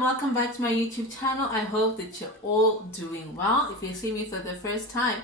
Welcome back to my YouTube channel. I hope that you're all doing well. If you see me for the first time,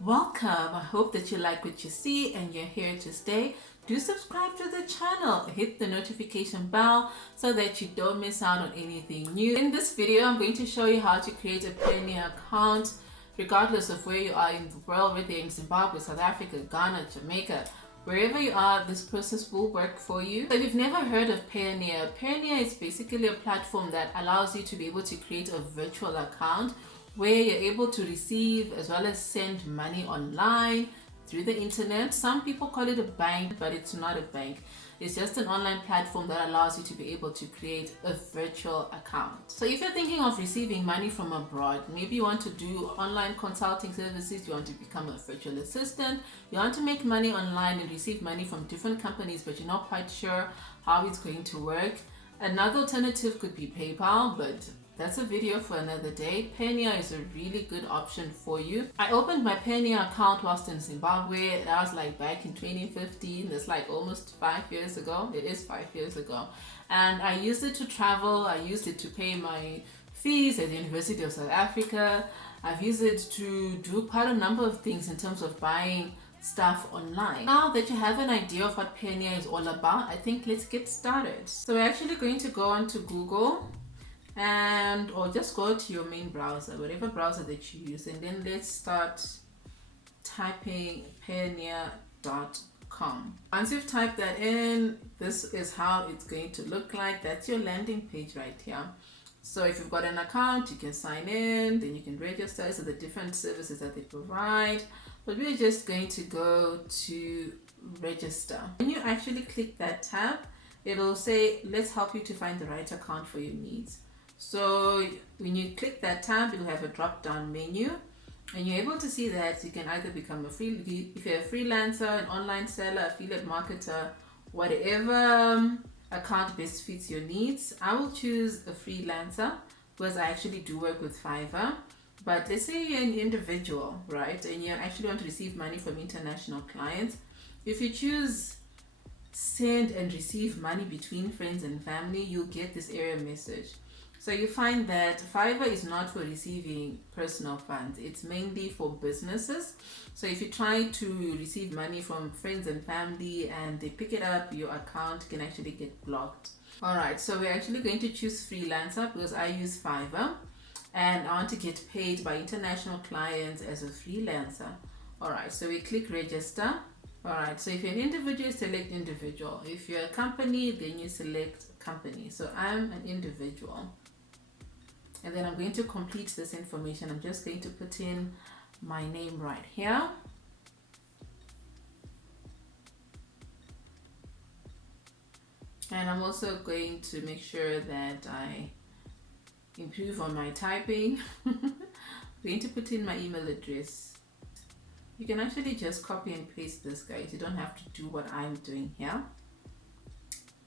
welcome. I hope that you like what you see and you're here to stay. Do subscribe to the channel, hit the notification bell so that you don't miss out on anything new. In this video, I'm going to show you how to create a Payoneer account regardless of where you are in the world, whether you're in Zimbabwe, South Africa, Ghana, Jamaica. Wherever you are, this process will work for you. So if you've never heard of Payoneer, Payoneer is basically a platform that allows you to be able to create a virtual account where you're able to receive as well as send money online through the internet. Some people call it a bank, but it's not a bank. It's just an online platform that allows you to be able to create a virtual account. So if you're thinking of receiving money from abroad, maybe you want to do online consulting services, you want to become a virtual assistant, you want to make money online and receive money from different companies, but you're not quite sure how it's going to work. Another alternative could be PayPal, but that's a video for another day. Payoneer is a really good option for you. I opened my Payoneer account whilst in Zimbabwe. That was like back in 2015. That's like almost 5 years ago. It is 5 years ago. And I used it to travel. I used it to pay my fees at the University of South Africa. I've used it to do quite a number of things in terms of buying stuff online. Now that you have an idea of what Payoneer is all about, I think let's get started. So we're actually going to go onto Google or just go to your main browser, whatever browser that you use, and then let's start typing payoneer.com. Once you've typed that in, this is how it's going to look like. That's your landing page right here. So if you've got an account, you can sign in, then you can register. So the different services that they provide, but we're just going to go to register. When you actually click that tab, it'll say let's help you to find the right account for your needs. So when you click that tab, you'll have a drop down menu and you're able to see that you can either become if you're a freelancer, an online seller, affiliate marketer, whatever account best fits your needs. I will choose a freelancer because I actually do work with Fiverr. But let's say you're an individual, right? And you actually want to receive money from international clients. If you choose send and receive money between friends and family, you'll get this error message. So you find that Fiverr is not for receiving personal funds. It's mainly for businesses. So if you try to receive money from friends and family and they pick it up, your account can actually get blocked. All right, so we're actually going to choose freelancer because I use Fiverr and I want to get paid by international clients as a freelancer. All right, so we click register. All right, so if you're an individual, select individual. If you're a company, then you select company. So I'm an individual. And then I'm going to complete this information. I'm just going to put in my name right here. And I'm also going to make sure that I improve on my typing. I'm going to put in my email address. You can actually just copy and paste this, guys. You don't have to do what I'm doing here.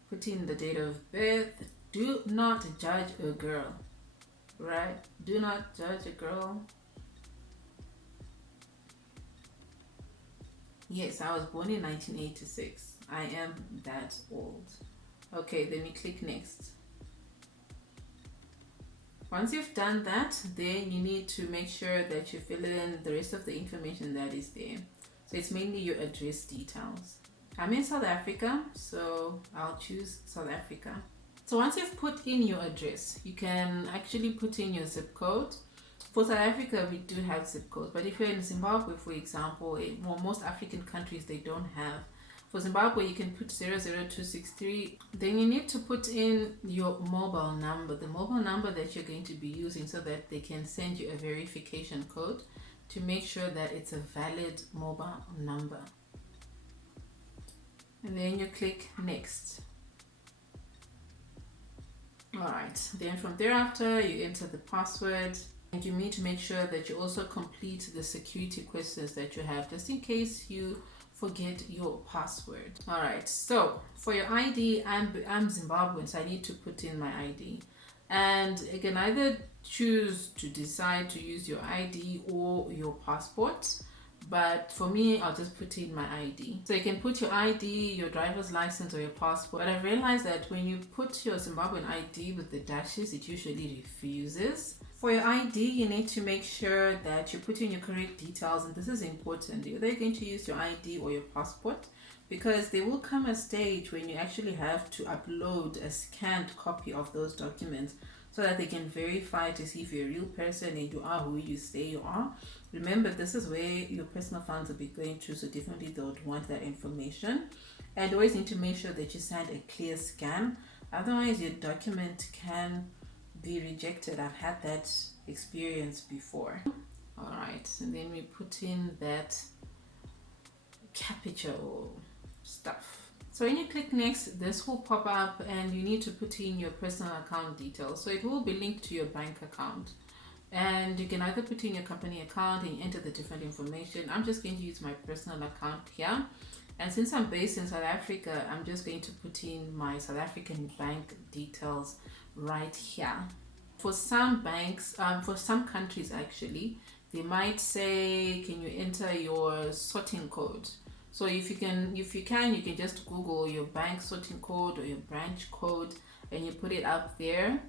Put in the date of birth. Do not judge a girl. Right? Do not judge a girl. Yes, I was born in 1986. I am that old. Okay, then we click next. Once you've done that, then you need to make sure that you fill in the rest of the information that is there. So it's mainly your address details. I'm in South Africa, so I'll choose South Africa. So once you've put in your address, you can actually put in your zip code. For South Africa, we do have zip codes, but if you're in Zimbabwe, for example, most African countries, they don't have. For Zimbabwe, you can put 00263. Then you need to put in your mobile number, the mobile number that you're going to be using so that they can send you a verification code to make sure that it's a valid mobile number. And then you click next. Alright, then from thereafter you enter the password and you need to make sure that you also complete the security questions that you have just in case you forget your password. Alright, so for your ID, I'm Zimbabwean, so I need to put in my ID. And you can either choose to decide to use your ID or your passport. but for me, I'll just put in my ID. So you can put your ID, your driver's license, or your passport. But I've realized that when you put your Zimbabwean ID with the dashes, it usually refuses. For your ID, you need to make sure that you put in your correct details, and this is important. You're either going to use your ID or your passport, because there will come a stage when you actually have to upload a scanned copy of those documents so that they can verify to see if you're a real person and you are who you say you are. Remember, this is where your personal funds will be going to, so definitely they would want that information. And always need to make sure that you send a clear scan, otherwise your document can be rejected. I've had that experience before. All right, and then we put in that capital stuff. So when you click next, this will pop up and you need to put in your personal account details. So it will be linked to your bank account, and you can either put in your company account and enter the different information. I'm just going to use my personal account here, and since I'm based in South Africa, I'm just going to put in my South African bank details right here. For some banks, for some countries actually, they might say, can you enter your sorting code? So if you can, you can just Google your bank sorting code or your branch code and you put it up there.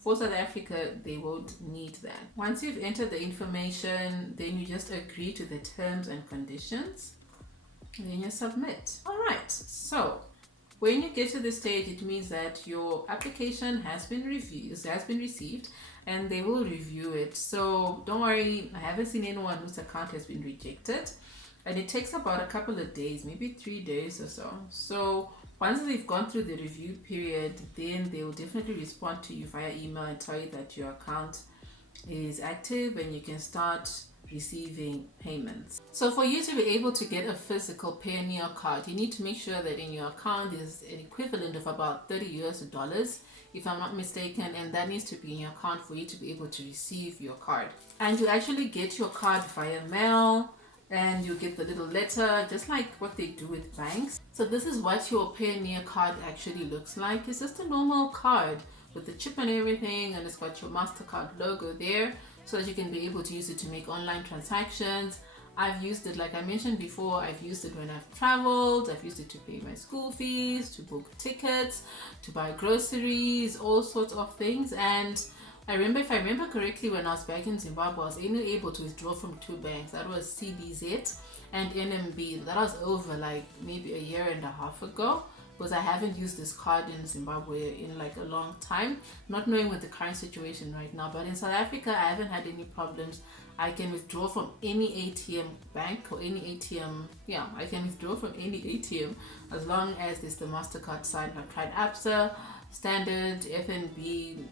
For South Africa, they won't need that. Once you've entered the information, then you just agree to the terms and conditions, and then you submit. All right, so when you get to this stage, it means that your application has been received, and they will review it. So don't worry, I haven't seen anyone whose account has been rejected. And it takes about a couple of days, maybe 3 days or so. So once they've gone through the review period, then they will definitely respond to you via email and tell you that your account is active and you can start receiving payments. So for you to be able to get a physical Payoneer card, you need to make sure that in your account is an equivalent of about $30 if I'm not mistaken, and that needs to be in your account for you to be able to receive your card. And you actually get your card via mail, and you get the little letter just like what they do with banks. So this is what your Payoneer card actually looks like. It's just a normal card with the chip and everything, and it's got your MasterCard logo there so that you can be able to use it to make online transactions. I've used it, like I mentioned before, I've used it when I've traveled, I've used it to pay my school fees, to book tickets, to buy groceries, all sorts of things. And if I remember correctly, when I was back in Zimbabwe, I was only able to withdraw from 2 banks. That was CBZ and NMB. That was over like maybe a year and a half ago, because I haven't used this card in Zimbabwe in like a long time, not knowing what the current situation right now. But in South Africa, I haven't had any problems. I can withdraw from any ATM bank or any ATM. Yeah, I can withdraw from any ATM as long as there's the MasterCard side. I've tried ABSA, Standard, FNB.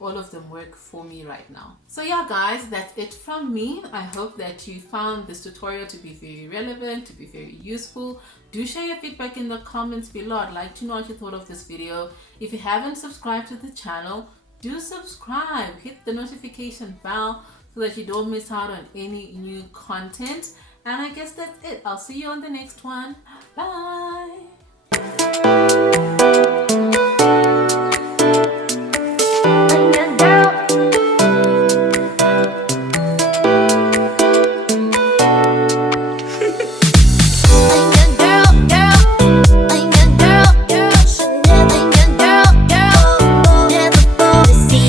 All of them work for me right now. So yeah guys, that's it from me. I hope that you found this tutorial to be very relevant, to be very useful. Do share your feedback in the comments below. I'd like to know what you thought of this video. If you haven't subscribed to the channel, do subscribe. Hit the notification bell so that you don't miss out on any new content. And I guess that's it. I'll see you on the next one. Bye.